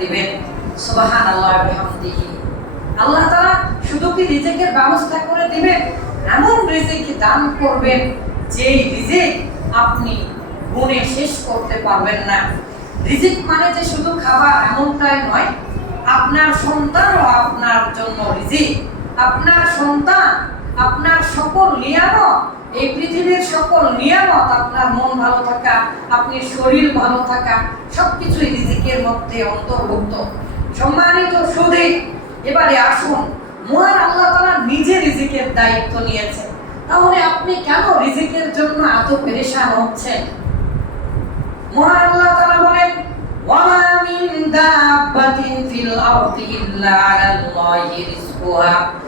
দিবেন। সুবাহান আল্লাহ বিহামদিহি। আল্লাহ তাআলা শুধু কি রিজিকের ব্যবস্থা করে দিবেন? এমন রিজিক দান করবেন, যেই রিজিক আপনি গুণে শেষ করতে পারবেন না। রিজিক মানে যে শুধু খাবার এমনটাই নয়, আপনার সন্তানও আপনার জন্য রিজিক। আপনার সন্তান আপনার সকল নিয়ামত, এই পৃথিবীর সকল নিয়ামত আপনার মন ভালো থাকা, আপনি শরীর ভালো থাকা সবকিছুই রিজিকের মধ্যে অন্তর্ভুক্ত। সম্মানিত সুদে এবারে আসুন, মহান আল্লাহ তাআলা নিজে রিজিকের দায়িত্ব নিয়েছেন। তাহলে আপনি কেন রিজিকের জন্য এত পেরেশান হচ্ছেন? মহান আল্লাহ তাআলা বলেন, ওয়ামা মিন দাব্বাতিন ফিল রিজকুহা ওয়ামা মিন দাব্বাতিন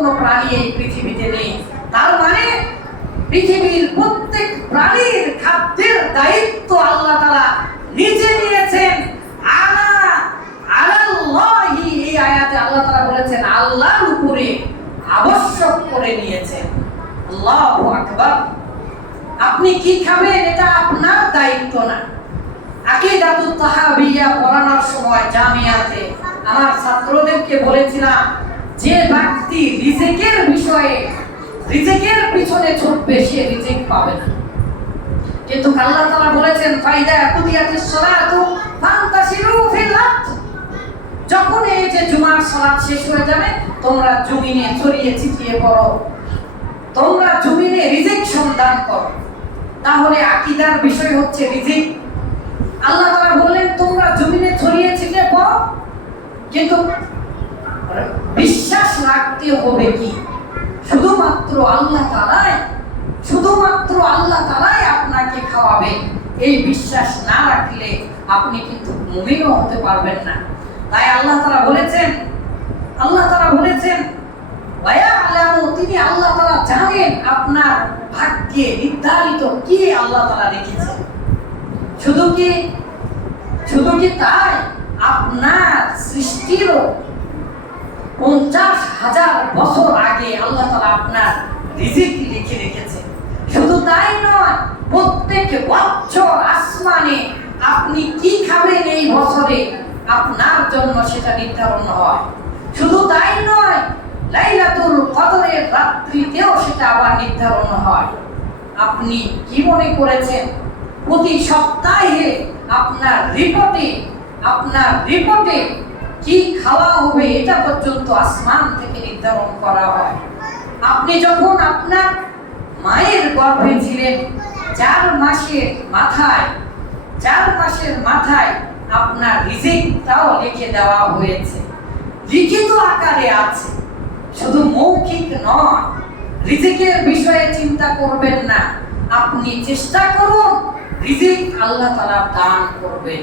কোন প্রাণী এই পৃথিবীতে নেই। তার মানে পৃথিবীর প্রত্যেক প্রাণীর খাদ্যের দায়িত্ব আল্লাহ তাআলা নিজে নিয়েছেন। আলা, আলাল্লাহি, এই আয়াতে আল্লাহ তাআলা বলেছেন, আল্লাহর উপরে আবশ্যক করে নিয়েছেন। আকবার। আপনি কি খাবেন এটা আপনার দায়িত্ব না। আকিদাতুত তাহাবিয়া পড়ানোর সময় জামিয়াতে আমার ছাত্রদেরকে বলেছিলাম যে ব্যক্তি রিজিকের বিষয়ে, রিজিকের পিছনে ছুটবে সে রিজিক পাবে না। কিন্তু আল্লাহ তাআলা বলেছেন, ফাইদা কুদিয়াতিস সালাতু ফান্তাশিরু ফিল আরদ। যখন এই যে জুমার সালাত শেষ হয়ে যাবে, তোমরা জমিনে ছড়িয়ে ছিটিয়ে পড়ো। তোমরা জমিনে রিজিক সন্ধান করো। তাহলে আকীদার বিষয় হচ্ছে রিজিক। আল্লাহ তাআলা বললেন, তোমরা জমিনে ছড়িয়ে ছিটিয়ে পড়ো। কিন্তু বিশ্বাস রাখতে হবে কি? শুধুমাত্র আল্লাহ তাআলাই শুধুমাত্র আল্লাহ তাআলাই আপনাকে খাওয়াবে। এই বিশ্বাস না রাখলে আপনি কিন্তু মুমিনও হতে পারবেন না। তাই আল্লাহ তাআলা বলেছেন, আল্লাহ তাআলা বলেছেন তিনি আল্লাহ তাআলা জানেন আপনার ভাগ্যে নির্ধারিত কি আল্লাহ তাআলা রেখেছেন শুধু কি শুধু কি তাই? আপনার সৃষ্টিরও পঞ্চাশ হাজার বছর আগে আল্লাহ তালা আপনার রিজিক লিখে রেখেছে। শুধু তাই নয়, প্রত্যেক বছর আসমানে আপনি কি খাবেন এই বছরে? আপনার জন্য সেটা নির্ধারণ হয়। শুধু তাই নয়, লাইলাতুল কদরের রাত্রিতেও সেটা আবার নির্ধারণ হয়। আপনি কি মনে করেছেন? প্রতি সপ্তাহে আপনার রিপোর্টে আপনার রিপোর্টে কি খাওয়া হবে এটা পর্যন্ত আসমান থেকে নির্ধারণ করা হয়। আপনি যখন আপনার মায়ের গর্ভে ছিলেন, চার মাসের মাথায়, চার মাসের মাথায় আপনার রিজিকটাও লিখে দেওয়া হয়েছে। লিখিত আকারে আছে, শুধু মৌখিক নয়। রিজিকের বিষয়ে চিন্তা করবেন না। আপনি চেষ্টা করুন, রিজিক আল্লাহ তাআলা দান করবেন।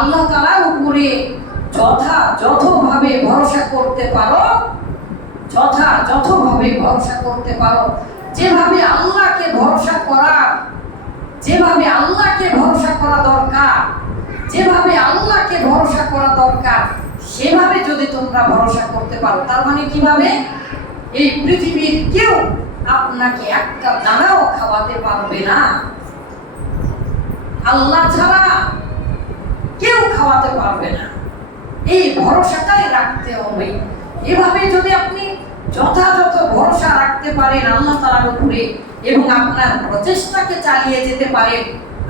আল্লাহ তাআলার উপরে যথাযথভাবে ভরসা করতে পারো যথাযথভাবে ভরসা করতে পারো। যেভাবে আল্লাহকে ভরসা করা, যেভাবে আল্লাহকে ভরসা করা দরকার, যেভাবে আল্লাহকে ভরসা করা দরকার, সেভাবে যদি তোমরা ভরসা করতে পারো, তার মানে কীভাবে? এই পৃথিবীর কেউ আপনাকে একটা দানাও খাওয়াতে পারবে না। আল্লাহ ছাড়া কেউ খাওয়াতে পারবে না। এই ভরসাটাই রাখতে হবে। এভাবে যদি আপনি যথাযথ ভরসা রাখতে পারেন আল্লাহ তালার উপরে এবং আপনার প্রচেষ্টাকে চালিয়ে যেতে পারেন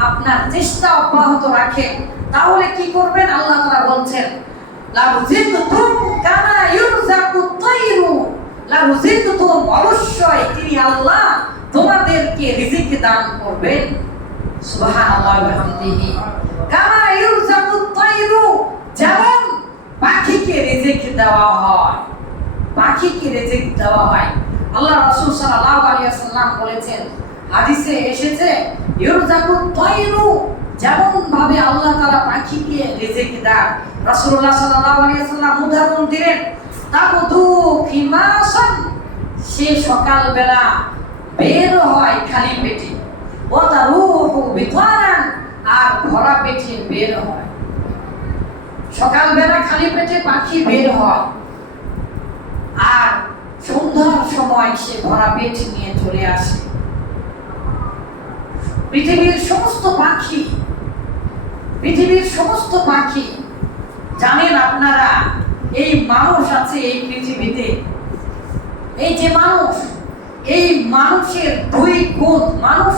আপনার চেষ্টা অব্যাহত রাখেন, তাহলে কি করবেন? আল্লাহ তালা বলছেন আল্লাহ তোমাদেরকে দান করবেন। বিহামদিহি। কামা ইউরজাকুত তাইরু যেমন পাখিকে রিজিক দেওয়া হয়। পাখিকে রিজিক দেওয়া হয়। আল্লাহ রাসূল সাল্লাল্লাহু আলাইহি ওয়াসাল্লাম বলেছেন, হাদিসে এসেছে ইউরজাকুত তাইরু যেমন ভাবে আল্লাহ তাআলা পাখিকে রিজিক দেন। রাসূলুল্লাহ সাল্লাল্লাহু আলাইহি ওয়াসাল্লাম উদাহরণ দিলেন তাবদু ফিমাসান সে সকালবেলা বের হয় খালি পেটে। ও তারুহু বিতারান আর ভরা পেটে বের হয়। সকালবেলা খালি পেটে পাখি বের হয়। আর সন্ধ্যার সময় সে পেট নিয়ে চলে আসে। পৃথিবীর সমস্ত পাখি, পৃথিবীর সমস্ত পাখি, জানেন আপনারা, এই মানুষ আছে এই পৃথিবীতে। এই যে মানুষ, এই মানুষের দুই গুণ মানুষ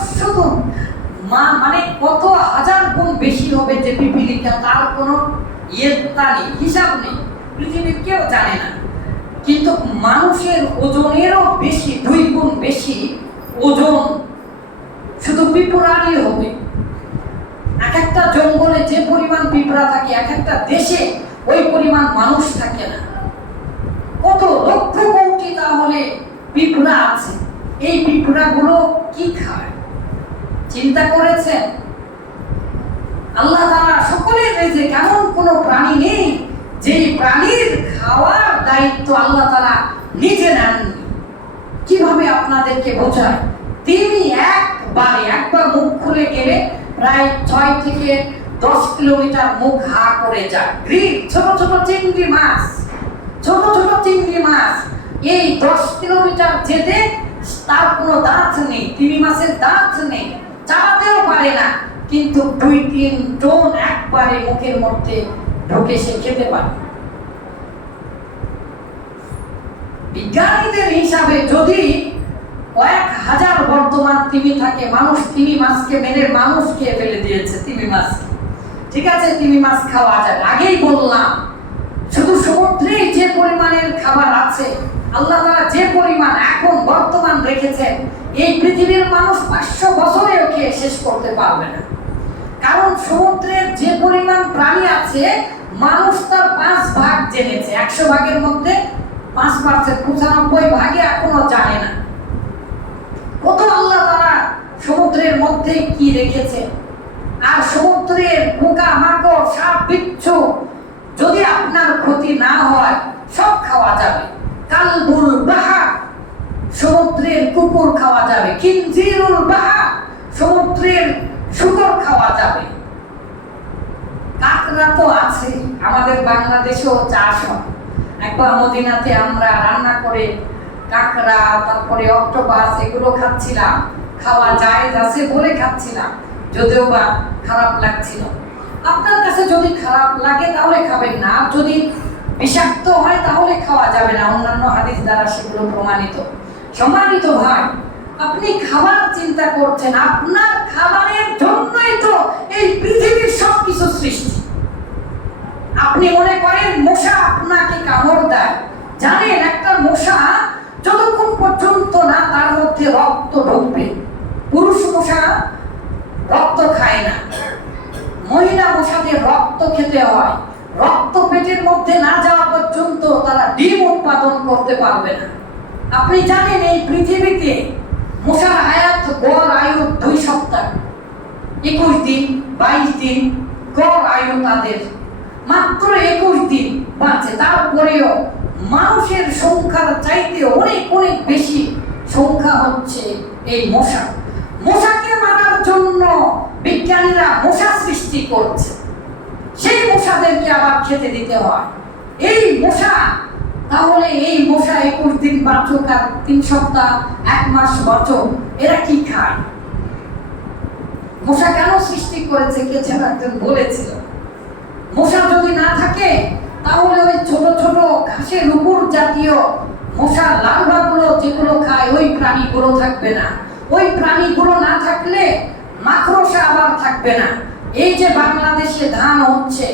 মা- মানে কত হাজার গুণ বেশি হবে যে পিপিলিকা, তার কোনো ইয়ে নেই, হিসাব নেই, পৃথিবীর কেউ জানে না। কিন্তু মানুষের ওজনেরও বেশি, দুই গুণ বেশি ওজন শুধু পিঁপড়ারই হবে। এক একটা জঙ্গলে যে পরিমাণ পিঁপড়া থাকে, এক একটা দেশে ওই পরিমাণ মানুষ থাকে না। কত লক্ষ কোটি তাহলে পিঁপড়া আছে। এই পিঁপড়াগুলো কি খায়? চিন্তা করেছেন আল্লাহ তাআলা সকলের রেজে এমন কোনো প্রাণী নেই যে প্রাণীর খাওয়ার দায়িত্ব আল্লাহ তাআলা নিজে নেননি কীভাবে আপনাদেরকে বোঝায়? তিনি একবারে, একবার মুখ খুলে গেলে প্রায় ছয় থেকে দশ কিলোমিটার মুখ হা করে যায়। গ্রিল ছোট ছোট চিংড়ি মাছ, ছোট ছোট চিংড়ি মাছ, এই দশ কিলোমিটার যেতে তার কোনো দাঁত নেই তিমি মাছের দাঁত নেই। চালাতেও পারে না। কিন্তু দুই, তিন টন একবারে মুখের মধ্যে ঢুকে সে খেতে পারে। বিজ্ঞানীদের হিসাবে যদি কয়েক হাজার বর্তমান তিমি থাকে, মানুষ তিমি মাছকে মেরে মানুষ খেয়ে ফেলে দিয়েছে, তিমি মাছকে ঠিক আছে, তিমি মাছ খাওয়া যায়। আগেই বললাম, শুধু সমুদ্রে যে পরিমাণের খাবার আছে, আল্লাহ তাআলা যে পরিমাণ এখন বর্তমান রেখেছেন এই পৃথিবীর মানুষ পাঁচশো বছরেও খেয়ে শেষ করতে পারবে না। কারণ সমুদ্রের যে পরিমাণ প্রাণী আছে, মানুষ তার পাঁচ ভাগ জেনেছে। একশো ভাগের মধ্যে পাঁচ পার্সেন্ট, পঁচানব্বই ভাগে এখনও জানে না। কত আল্লাহ তারা সমুদ্রের মধ্যে কি রেখেছে? আর সমুদ্রের পোকা, মাকড়, সাপ, বিচ্ছু যদি আপনার ক্ষতি না হয়, সব খাওয়া যাবে। কালবুল বাহা সমুদ্রের কুকুর খাওয়া যাবে। কিনজিরুল বাহা সমুদ্রের শুকর খাওয়া যাবে। কাকড়া তো আছে, আমাদের বাংলাদেশেও চাষ হয়। একবার মদিনাতে আমরা রান্না করে কাঁকড়া, তারপরে অক্টোপাস এগুলো খাচ্ছিলাম। খাওয়া যায় আছে বলে খাচ্ছিলাম। যদিও বা খারাপ লাগছিল। আপনার কাছে যদি খারাপ লাগে তাহলে খাবেন না। যদি বিষাক্ত হয় তাহলে খাওয়া যাবে না। অন্যান্য হাদিস দ্বারা সেগুলো প্রমাণিত। সম্মানিত ভাই, আপনি খাবার চিন্তা করছেন, আপনার খাবারের জন্যই তো এই পৃথিবীর সবকিছু সৃষ্টি। আপনি মনে করেন মশা আপনাকে কামড় দেয়। জানেন, একটা মশা যতক্ষণ পর্যন্ত না তার মধ্যে রক্ত ঢুকবে, পুরুষ মশা রক্ত খায় না। মহিলা মশাদের রক্ত খেতে হয়। রক্ত পেটের মধ্যে না যাওয়া পর্যন্ত তারা ডিম উৎপাদন করতে পারবে না। আপনি জানেন এই পৃথিবীতে মশার আয়াত গড় আয়ু দুই সপ্তাহ। একুশ দিন, বাইশ দিন গড় আয়ু তাদের। মাত্র একুশ দিন বাঁচে। তারপরেও মানুষের সংখ্যার চাইতে অনেক অনেক বেশি সংখ্যা হচ্ছে এই মশা। মশাকে মারার জন্য বিজ্ঞানীরা মশা সৃষ্টি করছে। সেই মশাদেরকে আবার খেতে দিতে হয়। এই মশা, তাহলে এই মশা একুশ আর তিন সপ্তাহ, এক মাস এরা কি খায়? মশা কেন সৃষ্টি করেছে? কে যেন একজন বলেছিল। মশা যদি না থাকে, তাহলে ওই ছোট ছোট ঘাসের উপর জাতীয় মশা লার্ভাগুলো যেগুলো খায়, ওই প্রাণীগুলো থাকবে না। ওই প্রাণীগুলো না থাকলে মাকড়সা আবার থাকবে না। এই যে বাংলাদেশে ধান হচ্ছে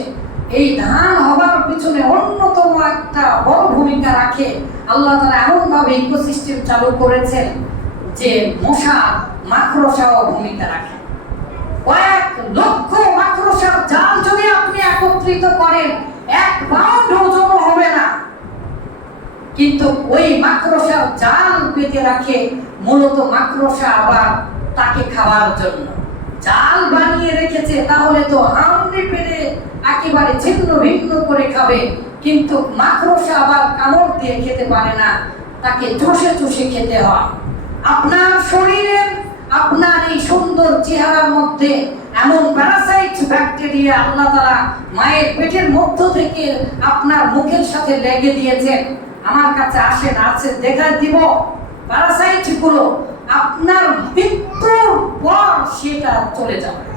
এই ধান হবার পিছনে অন্যতম একটা বড় ভূমিকা রাখে। আল্লাহ তারা এমনভাবে ইকোসিস্টেম চালু করেছেন যে মশা মাকড়সাও ভূমিকা রাখে। কয়েক লক্ষ মাকড়সার জাল যদি আপনি একত্রিত করেন ওজন হবে না। কিন্তু ওই মাকড়সার জাল পেতে রাখে মূলত মাকড়সা আবার তাকে খাওয়ার জন্য। জাল বানিয়ে রেখেছে, তাহলে তো হামড়ে পেরে একেবারে ছিন্ন ভিন্ন করে খাবে। কিন্তু মাকড়সা আবার কামড় দিয়ে খেতে পারে না। তাকে চষে চষে খেতে হয়। আপনার শরীরের আপনার এই সুন্দর চেহারার মধ্যে এমন প্যারাসাইট ব্যাকটেরিয়া আল্লাহ তারা মায়ের পেটের মধ্য থেকে আপনার মুখের সাথে লেগে দিয়েছেন। আমার কাছে আসেন আছে দেখা দিব। প্যারাসাইটগুলো আপনার মৃত্যুর পর সেটা চলে যাবে।